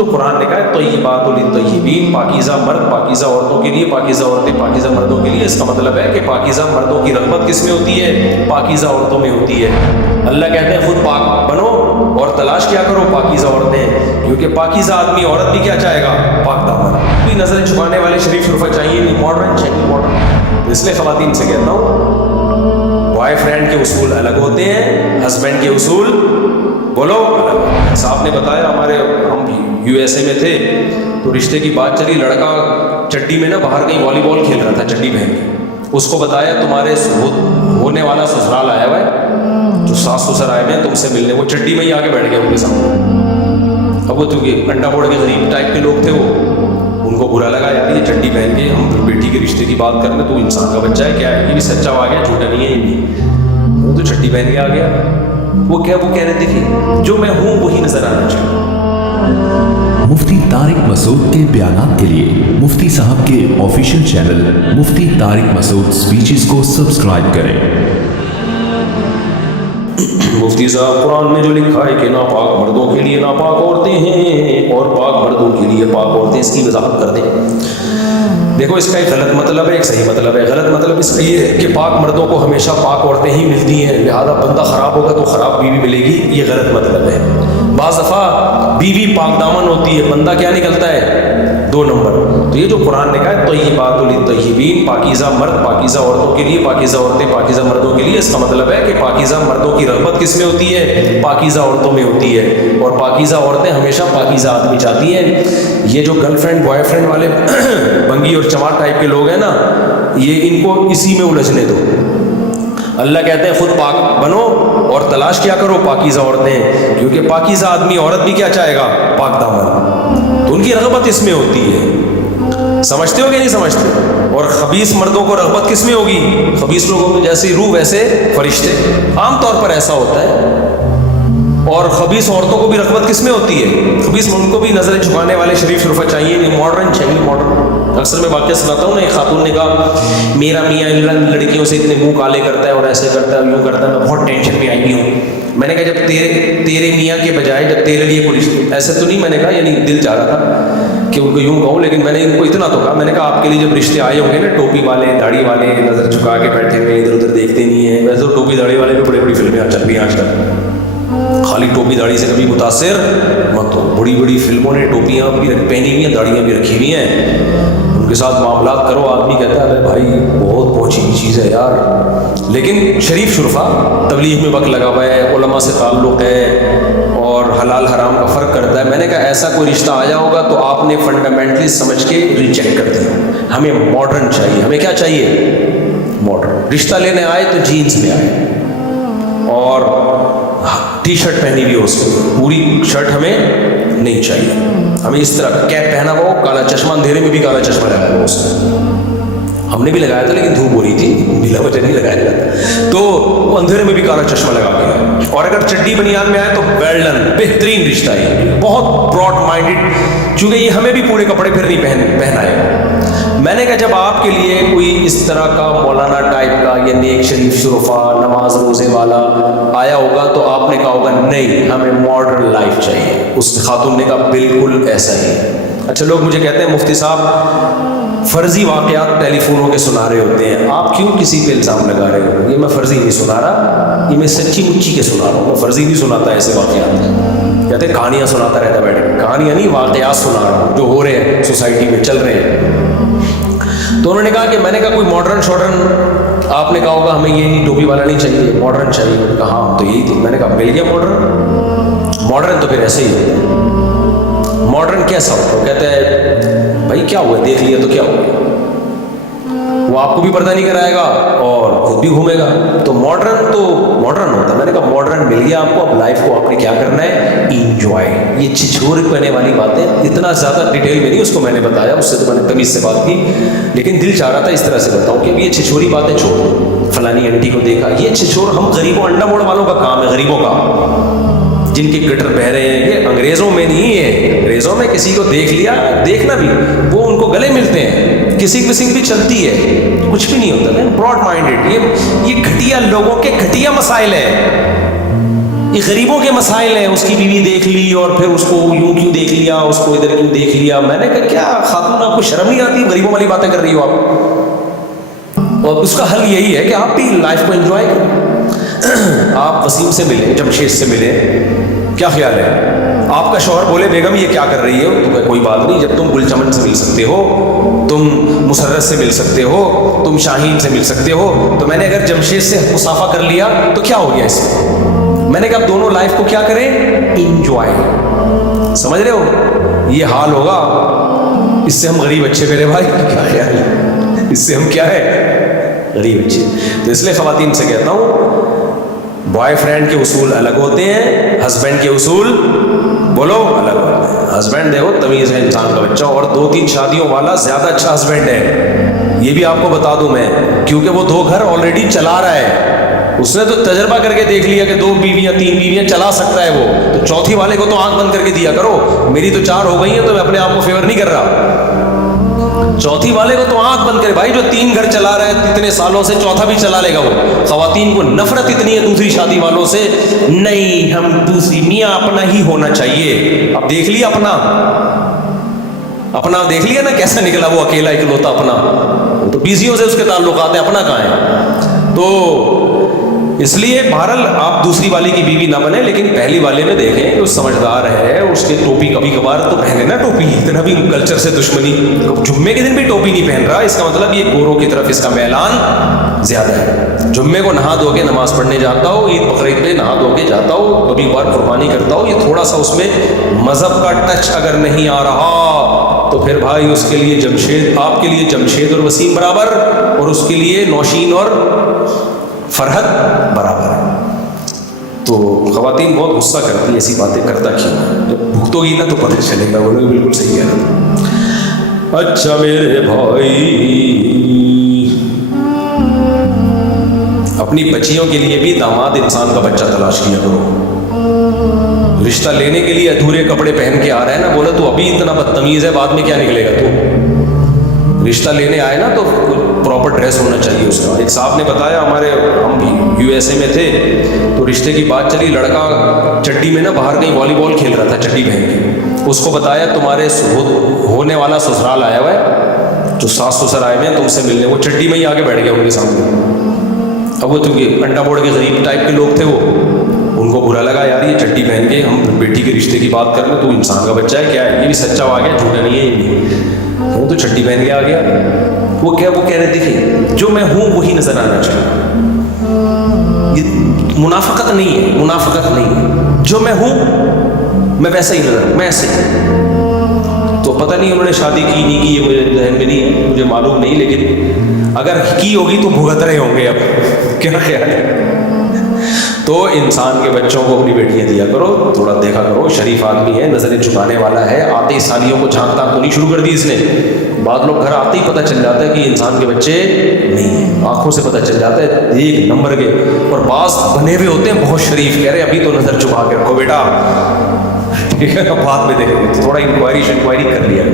جو قرآن نے کہا ہے طیبات للطیبین، پاکیزہ مرد پاکیزہ عورتوں کے لیے، پاکیزہ عورتیں پاکیزہ مردوں کے لیے، اس کا مطلب ہے کہ پاکیزہ مردوں کی رغبت کس میں ہوتی ہے؟ پاکیزہ عورتوں میں ہوتی ہے۔ اللہ کہتے ہیں خود پاک بنو اور تلاش کیا کرو پاکیزہ عورتیں، کیونکہ پاکیزہ آدمی عورت بھی کیا چاہے گا؟ پاک دامن۔ کوئی نظر چھپانے والے شریف شرفہ چاہیے نہیں، ماڈرن چاہیے ماڈرن۔ تو اس لیے خواتین سے کہتا ہوں بوائے فرینڈ کے اصول الگ ہوتے ہیں، ہسبینڈ کے اصول بولو الگ۔ صاحب نے بتایا ہمارے ہم یو ایس اے میں تھے تو رشتے کی بات چلی، لڑکا چڈی میں نا باہر کہیں والی بال کھیل رہا تھا چڈی پہن کے، اس کو بتایا تمہارے ہونے والا سسرال آیا ہوا ہے، جو ساس سسر آئے ہیں تم سے ملنے، وہ چڈی میں ہی آ کے بیٹھ گیا ان کے سامنے۔ اب وہ چونکہ انڈا موڑ کے غریب ٹائپ کے لوگ تھے، وہ ان کو برا لگا یار یہ چڈی پہن کے ہم بیٹی کے رشتے کی بات کرنے، تو انسان کا بچہ ہے کیا ہے، یہ بھی سچا آ گیا جھوٹا نہیں ہے یہ بھی، وہ تو چڈی پہن کے آ گیا۔ وہ کیا وہ کہہ رہے تھے کہ جو میں ہوں وہی نظر آنا چاہیے۔ مفتی طارق مسعود کے بیانات کے لیے مفتی صاحب کے آفیشیل چینل مفتی طارق مسعود سپیچز کو سبسکرائب کریں۔ مفتی صاحب قرآن میں جو لکھا ہے کہ ناپاک مردوں کے لیے ناپاک عورتیں ہیں اور پاک مردوں کے لیے پاک عورتیں، اس کی وضاحت کر دیں۔ دیکھو اس کا ایک غلط مطلب ہے، ایک صحیح مطلب ہے۔ غلط مطلب اس کا یہ ہے کہ پاک مردوں کو ہمیشہ پاک عورتیں ہی ملتی ہیں، لہذا بندہ خراب ہوگا تو خراب بیوی ملے گی، یہ غلط مطلب ہے۔ بعض دفعہ بیوی پاک دامن ہوتی ہے، بندہ کیا نکلتا ہے؟ 2 نمبر۔ تو یہ جو قرآن نے کہا ہے طیبات للطیبین، پاکیزہ مرد پاکیزہ عورتوں کے لیے، پاکیزہ عورتیں پاکیزہ مردوں کے لیے، اس کا مطلب ہے کہ پاکیزہ مردوں کی رغبت کس میں ہوتی ہے؟ پاکیزہ عورتوں میں ہوتی ہے، اور پاکیزہ عورتیں ہمیشہ پاکیزہ آدمی چاہتی ہیں۔ یہ جو گرل فرینڈ بوائے فرینڈ والے بنگی اور چمار ٹائپ کے لوگ ہیں نا، یہ ان کو اسی میں الجھنے دو۔ اللہ کہتے ہیں خود پاک بنو اور تلاش کیا کرو پاکیزہ عورتیں، کیونکہ پاکیزہ آدمی عورت بھی کیا چاہے گا؟ پاک دامن۔ تو ان کی رغبت اس میں ہوتی ہے، سمجھتے ہو کہ نہیں سمجھتے؟ اور خبیث مردوں کو رغبت کس میں ہوگی؟ خبیث لوگوں میں جیسے روح ویسے فرشتے، عام طور پر ایسا ہوتا ہے۔ اور خبیث عورتوں کو بھی رغبت کس میں ہوتی ہے؟ خبیث ان کو بھی نظریں جھکانے والے شریف شرفہ چاہیے نہیں، ماڈرن چاہیے ماڈرن۔ اکثر میں واقعہ سناتا ہوں نا، ایک خاتون نے کہا میرا میاں ان لڑکیوں سے اتنے منہ کالے کرتا ہے اور ایسے کرتا ہے یوں کرتا ہے، میں بہت ٹینشن میں آئی ہوں۔ میں نے کہا جب تیرے میاں کے بجائے جب تیرے لیے کوئی رشتے، ایسے تو نہیں میں نے کہا، یعنی دل چاہ رہا تھا کہ ان کو یوں کہوں، لیکن میں نے ان کو اتنا تو کہا، میں نے کہا آپ کے لیے جب رشتے آئے ہوں گے نا، ٹوپی والے داڑھی والے نظر جھکا کے بیٹھے ہوئے ادھر ادھر دیکھتے نہیں ہیں، ویسے تو ٹوپی داڑھی والے بھی بڑی بڑی فلمیں چل رہی ہیں آج کل، خالی ٹوپی داڑھی سے کبھی متاثر مت ہو، بڑی بڑی فلموں نے ٹوپیاں بھی پہنی ہوئی ہیں، داڑیاں بھی رکھی ہوئی ہیں، ان کے ساتھ معاملات کرو، آدمی کہتا ہے ارے بھائی بہت پہنچی ہوئی چیز ہے یار۔ لیکن شریف شرفا تبلیغ میں وقت لگا ہوا ہے، علماء سے تعلق ہے اور حلال حرام کا فرق کرتا ہے۔ میں نے کہا ایسا کوئی رشتہ آیا ہوگا تو آپ نے فنڈامنٹلی سمجھ کے ریجیکٹ کر دیا۔ ہمیں ماڈرن چاہیے، ہمیں کیا چاہیے؟ ماڈرن۔ رشتہ لینے آئے تو جینز میں آئے اور ٹی شرٹ پہنی ہوئی ہو، اس میں پوری شرٹ ہمیں نہیں چاہیے، ہمیں اس طرح کا کیپ پہنا ہوا ہو، کالا چشمہ، اندھیرے میں بھی کالا چشمہ لگایا ہوا اس نے، ہم نے بھی لگایا تھا لیکن دھوپ ہو رہی تھی، بلا وجہ نہیں لگایا جاتا، تو وہ اندھیرے میں بھی کالا چشمہ لگا کے آئے، اور اگر چڈی بنیان میں آئے تو ویل ڈن، بہترین رشتہ ہے، بہت براڈ مائنڈیڈ، چونکہ یہ ہمیں بھی پورے کپڑے پھر نہیں پہنائے۔ میں نے کہا جب آپ کے لیے کوئی اس طرح کا مولانا ٹائپ کا یا نیک شریف شرفا نماز روزے والا آیا ہوگا تو آپ نے کہا ہوگا نہیں ہمیں ماڈرن لائف چاہیے۔ اس خاتون نے کہا بالکل ایسا ہی ہے۔ اچھا لوگ مجھے کہتے ہیں مفتی صاحب فرضی واقعات ٹیلی فونوں کے سنا رہے ہوتے ہیں، آپ کیوں کسی پہ الزام لگا رہے ہو؟ یہ میں فرضی نہیں سنا رہا، یہ میں سچی مچی کے سنا رہا ہوں، میں فرضی نہیں سناتا ایسے واقعات۔ کہتے ہیں کہانیاں سناتا رہتا بیٹھ کے، کہانیاں نہیں واقعات سنا رہا ہوں جو ہو رہے ہیں سوسائٹی میں چل رہے ہیں۔ تو انہوں نے کہا کہ میں نے کہا کوئی ماڈرن شاڈرن، آپ نے کہا ہوگا ہمیں یہ نہیں ٹوپی والا نہیں چاہیے، ماڈرن چاہیے۔ میں نے کہا ہاں تو یہی تھی۔ میں نے کہا مل گیا ماڈرن، ماڈرن تو پھر ایسے ہی ہوتا ہے۔ ماڈرن کیسا ہوتا ہے؟ کہتے ہیں بھائی کیا ہوا دیکھ لیا تو کیا ہو گیا، وہ آپ کو بھی پردہ نہیں کرائے گا اور خود بھی گھومے گا، تو ماڈرن تو ماڈرن ہوتا ہے۔ میں نے کہا ماڈرن مل گیا آپ کو، اب لائف کو آپ نے کیا کرنا ہے؟ انجوائے۔ یہ چھچھور پہنے والی باتیں اتنا زیادہ ڈیٹیل میں نہیں اس کو میں نے بتایا، اس سے تو میں نے تمیز سے بات کی، لیکن دل چاہ رہا تھا اس طرح سے بتاؤں کہ یہ چھچھوری باتیں چھوڑ دو، فلانی آنٹی کو دیکھا، یہ چھچھور ہم غریبوں انڈا موڑ والوں کا کام ہے، غریبوں کا، جن کے گٹر بہ رہے ہیں۔ یہ انگریزوں میں نہیں ہے، انگریزوں میں کسی کو دیکھ لیا، دیکھنا بھی، وہ ان کو گلے ملتے ہیں، کسی کسی بھی چلتی ہے، کچھ بھی نہیں ہوتا ہے۔ براڈ مائنڈیڈ، یہ گھٹیا لوگوں کے گھٹیا مسائل ہیں۔ یہ غریبوں کے مسائل ہیں. اس کی بیوی دیکھ لی اور پھر اس کو یوں کیوں دیکھ لیا, اس کو ادھر کیوں دیکھ لیا. میں نے کہا کیا خاتون آپ کو شرم نہیں آتی, غریبوں والی باتیں کر رہی ہو آپ؟ اور اس کا حل یہی ہے کہ آپ بھی لائف کو انجوائے کریں. آپ وسیم سے ملیں, جمشید سے ملیں, کیا خیال ہے؟ آپ کا شوہر بولے بیگم یہ کیا کر رہی ہے, تو کوئی بات نہیں, جب تم گل چمن سے مل سکتے ہو, تم مسرت سے مل سکتے ہو, تم شاہین سے مل سکتے ہو, تو میں نے اگر جمشید سے مصافحہ کر لیا تو کیا ہو گیا اس میں نے کہا دونوں لائف کو کیا کریں, انجوائے. سمجھ رہے ہو, یہ حال ہوگا. اس سے ہم غریب اچھے میرے بھائی, کیا خیال ہے, اس سے ہم کیا ہے, غریب اچھے. تو اس لیے خواتین سے کہتا ہوں, بوائے فرینڈ کے اصول الگ ہوتے ہیں, ہسبینڈ کے اصول بولو الگ ہوتے ہیں. ہسبینڈ دیکھو تمیز ہے انسان کا بچہ, اور 2-3 شادیوں والا زیادہ اچھا ہسبینڈ ہے, یہ بھی آپ کو بتا دوں میں, کیونکہ وہ 2 گھر آلریڈی چلا رہا ہے. اس نے تو تجربہ کر کے دیکھ لیا کہ 2 بیویاں 3 بیویاں چلا سکتا ہے وہ. تو چوتھی والے کو تو آنکھ بند کر کے دیا کرو. میری تو 4 ہو گئی ہیں تو میں اپنے آپ کو فیور نہیں کر رہا. چوتھی والے کو تو آنکھ بند کرے بھائی, جو 3 گھر چلا رہا ہے اتنے سالوں سے, چوتھا بھی چلا لے گا وہ. خواتین کو نفرت اتنی ہے دوسری شادی والوں سے, نہیں ہم دوسری, میاں اپنا ہی ہونا چاہیے. اب دیکھ لیا اپنا دیکھ لیا نا کیسا نکلا وہ اکیلا اکلوتا اپنا. تو بیویوں سے اس کے تعلقات ہیں, اپنا کہاں ہے. تو اس لیے بہرحال آپ دوسری والی کی بیوی نہ بنیں, لیکن پہلی والے میں دیکھیں کہ وہ سمجھدار ہے, اس کے ٹوپی کبھی کبھار تو پہنے نا ٹوپی, اتنا بھی کلچر سے دشمنی. جمعے کے دن بھی ٹوپی نہیں پہن رہا, اس کا مطلب یہ گوروں کی طرف اس کا میلان زیادہ ہے. جمعے کو نہا دھو کے نماز پڑھنے جاتا ہو, عید بقرعید پہ نہا دھو کے جاتا ہو, کبھی کبھار قربانی کرتا ہو, یہ تھوڑا سا اس میں مذہب کا ٹچ اگر نہیں آ رہا تو پھر بھائی اس کے لیے جمشید, آپ کے لیے جمشید اور وسیم برابر, اور اس کے لیے نوشین اور فرحت برابر ہے. تو خواتین بہت غصہ کرتی ہیں ایسی باتیں, کرتا کیوں ہے, جب بھگتو گی نا تو پتہ چلے گا. وہ لوگ بالکل صحیح کہہ رہے. اچھا میرے بھائی, اپنی بچیوں کے لیے بھی داماد انسان کا بچہ تلاش کیا کرو. رشتہ لینے کے لیے ادھورے کپڑے پہن کے آ رہا ہے نا, بولا تو ابھی اتنا بدتمیز ہے, بعد میں کیا نکلے گا. تو رشتہ لینے آئے نا تو پراپر ڈریس ہونا چاہیے اس کا. ایک صاحب نے بتایا, ہمارے ہم USA میں تھے تو رشتے کی بات چلی, لڑکا چڈی میں نا باہر کہیں والی بال کھیل رہا تھا چڈی پہن کے. اس کو بتایا تمہارے ہونے والا سسرال آیا ہوا ہے, جو ساس سسر آئے ہوئے ہیں تم سے ملنے. وہ چڈی میں ہی آگے بیٹھ گیا ان کے سامنے. اب وہ کیونکہ انڈا بوڑ کے غریب ٹائپ کے لوگ تھے, وہ ان کو برا لگا, یار یہ چڈی پہن کے ہم بیٹی کے رشتے کی بات کر لیں, تو انسان کا بچہ ہے کیا ہے, یہ بھی سچا ہو, آ گیا جھوٹا نہیں ہے یہ بھی. وہ تو چڈی پہن کے آ گیا. وہ کیا, وہ کہہ رہے دیکھیں جو میں ہوں وہی نظر آنا چاہیے. یہ منافقت نہیں ہے, منافقت نہیں ہے, جو میں ہوں میں ویسا ہی نظر, میں ایسے ہی. تو پتہ نہیں انہوں نے شادی کی نہیں کی, یہ مجھے ذہن میں نہیں, مجھے معلوم نہیں, لیکن اگر کی ہوگی تو بھگت رہے ہوں گے. اب کیا خیال ہے. تو انسان کے بچوں کو اپنی بیٹیاں دیا کرو, تھوڑا دیکھا کرو, شریف آدمی ہے, نظریں جھکانے والا ہے. آتے ہی سالیوں کو جھانکتا تو نہیں شروع کر دی اس نے. بعض لوگ گھر آتے ہی پتہ چل جاتا ہے کہ انسان کے بچے نہیں ہیں, آنکھوں سے پتہ چل جاتا ہے 1 نمبر کے. اور بعض بنے ہوئے ہوتے ہیں بہت شریف, کہہ رہے ابھی تو نظر چھپا کے رکھو بیٹا, ٹھیک ہے, بعد میں دیکھیں گے. تھوڑا انکوائری کر لیا.